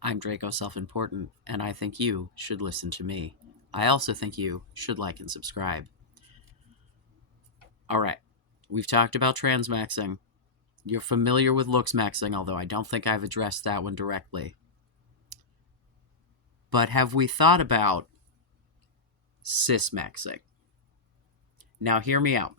I'm Draco Self Important, and I think you should listen to me. I also think you should like and subscribe. All right, we've talked about transmaxing. You're familiar with looksmaxxing, although I don't think I've addressed that one directly. But have we thought about cismaxxing? Now, hear me out.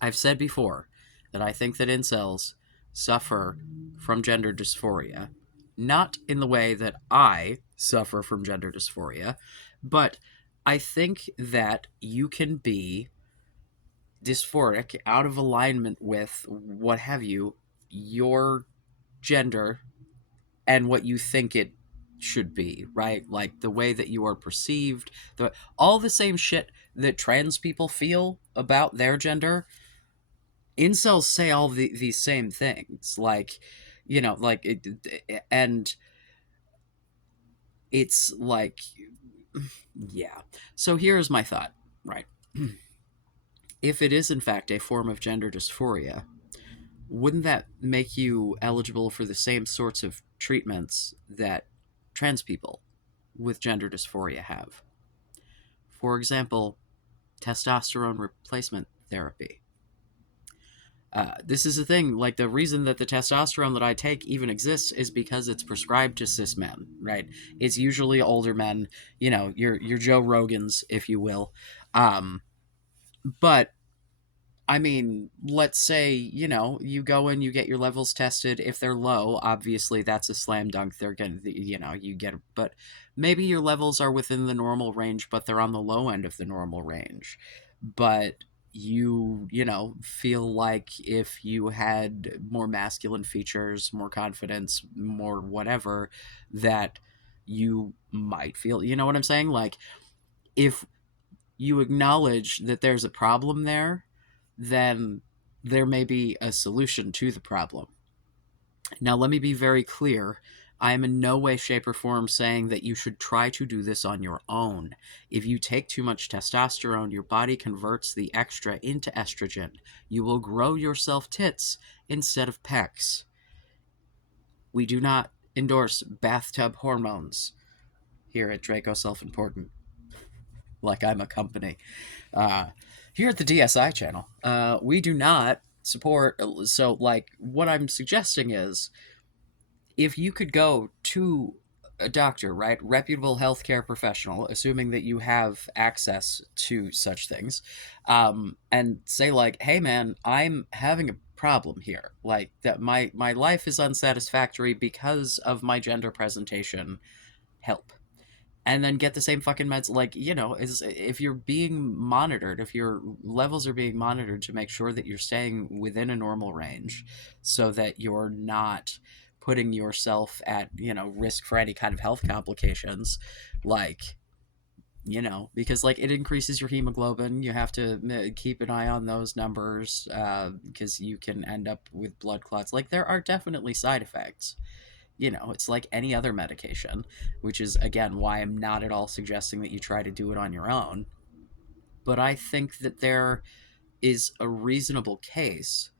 I've said before that I think that incels suffer from gender dysphoria, not in the way that I suffer from gender dysphoria, but I think that you can be dysphoric, out of alignment with what have you, your gender and what you think it should be, right? Like the way that you are perceived, all the same shit that trans people feel about their gender. Incels say all these same things, like, like and it's like, yeah. So here's my thought, right? If it is in fact a form of gender dysphoria, wouldn't that make you eligible for the same sorts of treatments that trans people with gender dysphoria have? For example, testosterone replacement therapy. This is the thing. Like, the reason that the testosterone that I take even exists is because it's prescribed to cis men, right? It's usually older men, your Joe Rogans, if you will. Um, but I mean, let's say, you go in, you get your levels tested. If they're low, obviously that's a slam dunk. They're going to, you get it. But maybe your levels are within the normal range, but they're on the low end of the normal range. But feel like if you had more masculine features, more confidence, more whatever, that you might feel, you know what I'm saying? Like, if you acknowledge that there's a problem there, then there may be a solution to the problem. Now, let me be very clear. I am in no way, shape, or form saying that you should try to do this on your own. If you take too much testosterone, your body converts the extra into estrogen. You will grow yourself tits instead of pecs. We do not endorse bathtub hormones here at Draco Self Important, like I'm a company. Uh, Here at the DSI channel, we do not support. So, like, what I'm suggesting is, if you could go to a doctor, right, reputable healthcare professional, assuming that you have access to such things, and say like, "Hey, man, I'm having a problem here. Like that, my life is unsatisfactory because of my gender presentation. Help." And then get the same fucking meds. Like, is if you're being monitored, if your levels are being monitored to make sure that you're staying within a normal range, so that you're not putting yourself at risk for any kind of health complications, like, because like it increases your hemoglobin. You have to keep an eye on those numbers, because you can end up with blood clots. Like, there are definitely side effects. It's like any other medication, which is, again, why I'm not at all suggesting that you try to do it on your own. But I think that there is a reasonable case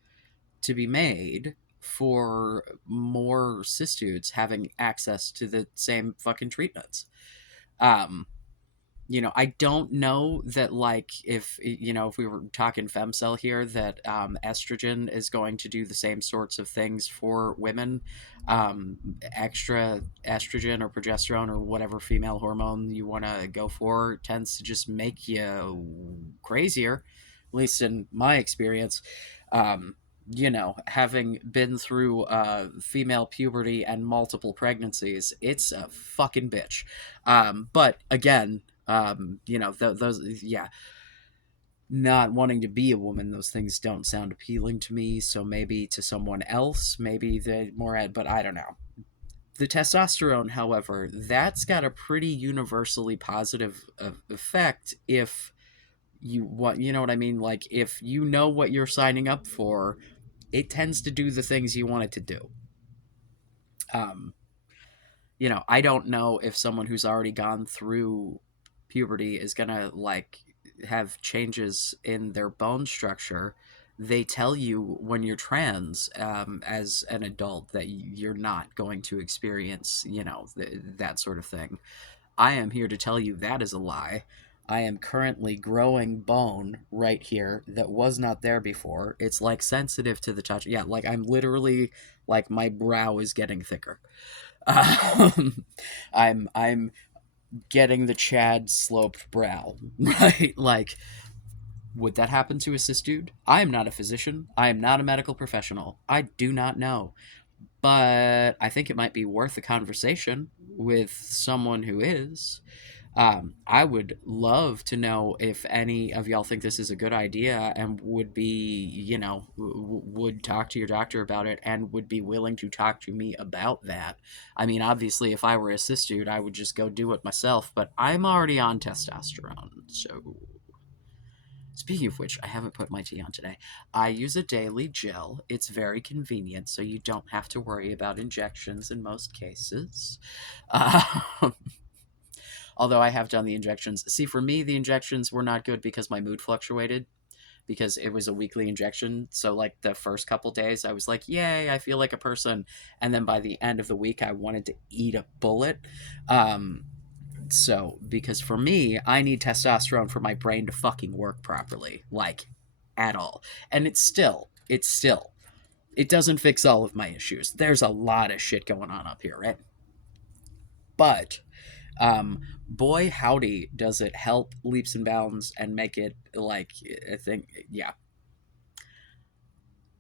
to be made for more cis dudes having access to the same fucking treatments. Um, I don't know that, like, if we were talking femcell here, that estrogen is going to do the same sorts of things for women. Extra estrogen or progesterone or whatever female hormone you want to go for tends to just make you crazier, at least in my experience. Having been through female puberty and multiple pregnancies, it's a fucking bitch. But again, those, yeah, not wanting to be a woman, those things don't sound appealing to me. So maybe to someone else, maybe the more, but I don't know. The testosterone, however, that's got a pretty universally positive effect if you know what I mean? Like, if you know what you're signing up for, it tends to do the things you want it to do. Um, I don't know if someone who's already gone through puberty is gonna like have changes in their bone structure they tell you when you're trans, as an adult, that you're not going to experience, that sort of thing. I am here to tell you that is a lie. I am currently growing bone right here that was not there before. It's like sensitive to the touch. Yeah, like I'm literally, like my brow is getting thicker. Um, I'm getting the Chad sloped brow, right? Like, would that happen to a cis dude? I am not a physician. I am not a medical professional. I do not know. But I think it might be worth a conversation with someone who is. I would love to know if any of y'all think this is a good idea and would be, would talk to your doctor about it and would be willing to talk to me about that. I mean, obviously, if I were a cis dude, I would just go do it myself, but I'm already on testosterone. So, speaking of which, I haven't put my tea on today. I use a daily gel. It's very convenient, so you don't have to worry about injections in most cases. Um, Although I have done the injections. See, for me, the injections were not good because my mood fluctuated because it was a weekly injection. So, like, the first couple days, I was like, yay, I feel like a person. And then by the end of the week, I wanted to eat a bullet. Um, because for me, I need testosterone for my brain to fucking work properly, like, at all. And it doesn't fix all of my issues. There's a lot of shit going on up here, right? But boy howdy does it help leaps and bounds and make it like I think, yeah,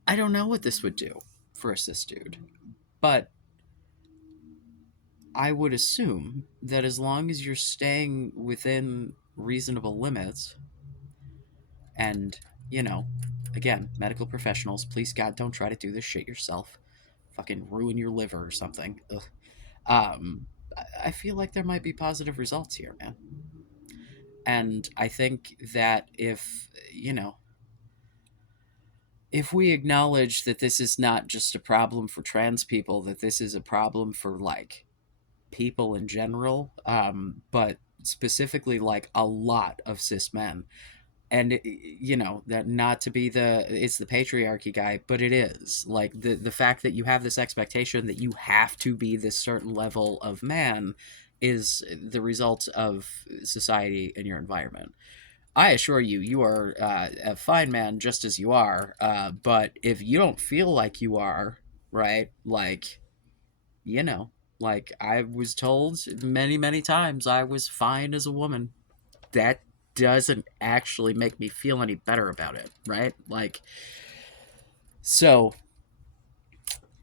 I don't know what this would do for a cis dude, but I would assume that as long as you're staying within reasonable limits and, you know again, medical professionals, please god, don't try to do this shit yourself. Fucking ruin your liver or something. Ugh. um I feel like there might be positive results here, man. And I think that if we acknowledge that this is not just a problem for trans people, that this is a problem for like people in general, but specifically like a lot of cis men. And that, not to be it's the patriarchy guy, but it is like the fact that you have this expectation that you have to be this certain level of man is the result of society and your environment. I assure you, you are a fine man just as you are. But if you don't feel like you are, right, like, you know, like I was told many, many times I was fine as a woman, that doesn't actually make me feel any better about it, right? Like, so,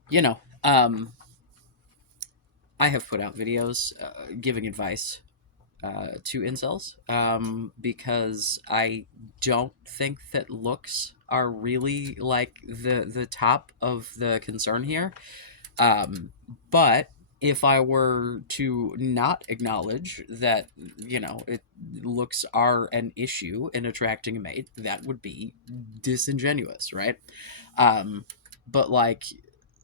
you know, um, I have put out videos giving advice to incels, because I don't think that looks are really like the top of the concern here. Um, but if I were to not acknowledge that, looks are an issue in attracting a mate, that would be disingenuous, right? Um, but like,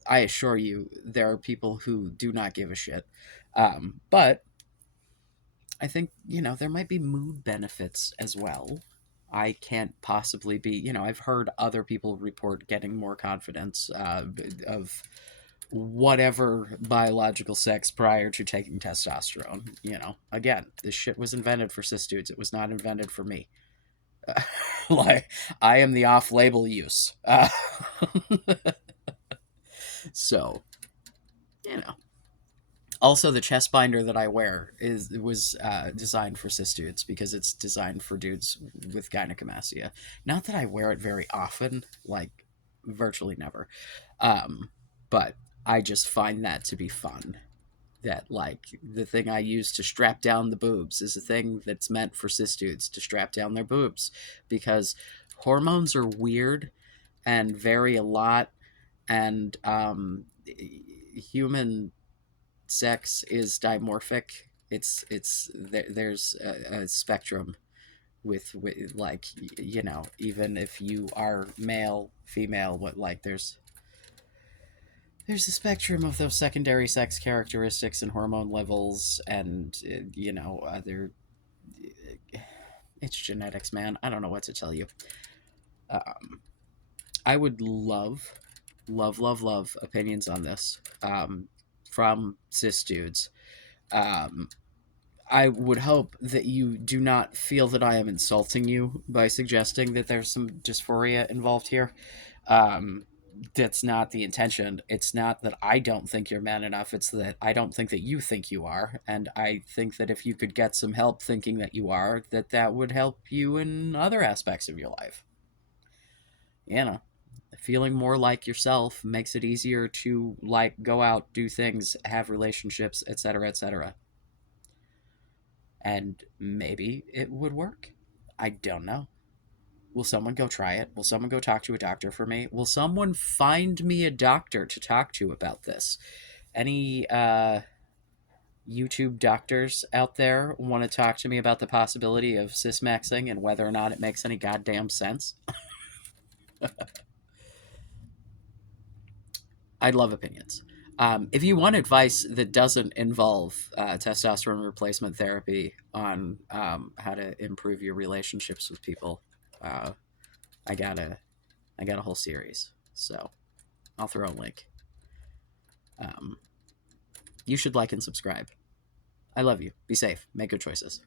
I assure you, there are people who do not give a shit. But I think, there might be mood benefits as well. I can't possibly be, I've heard other people report getting more confidence of whatever biological sex prior to taking testosterone. Again, this shit was invented for cis dudes. It was not invented for me. Like, I am the off label use. So, you know. Also, the chest binder that I wear was designed for cis dudes because it's designed for dudes with gynecomastia. Not that I wear it very often, like virtually never, um, but I just find that to be fun. That like the thing I use to strap down the boobs is a thing that's meant for cis dudes to strap down their boobs because hormones are weird and vary a lot, and human sex is dimorphic. There's a spectrum with like, even if you are male, female, what, like, there's a spectrum of those secondary sex characteristics and hormone levels, and other, it's genetics, man. I don't know what to tell you. um I would love opinions on this from cis dudes. Um, I would hope that you do not feel that I am insulting you by suggesting that there's some dysphoria involved here. Um, that's not the intention. It's not that I don't think you're man enough. It's that I don't think that you think you are. And I think that if you could get some help thinking that you are, that would help you in other aspects of your life. You know, feeling more like yourself makes it easier to like go out, do things, have relationships, etc., etc. And maybe it would work. I don't know. Will someone go try it? Will someone go talk to a doctor for me? Will someone find me a doctor to talk to about this? Any YouTube doctors out there want to talk to me about the possibility of Cismaxxing and whether or not it makes any goddamn sense? I'd love opinions. If you want advice that doesn't involve testosterone replacement therapy on how to improve your relationships with people, uh, I got a I got a whole series. So I'll throw a link. Um, you should like and subscribe. I love you. Be safe. Make good choices.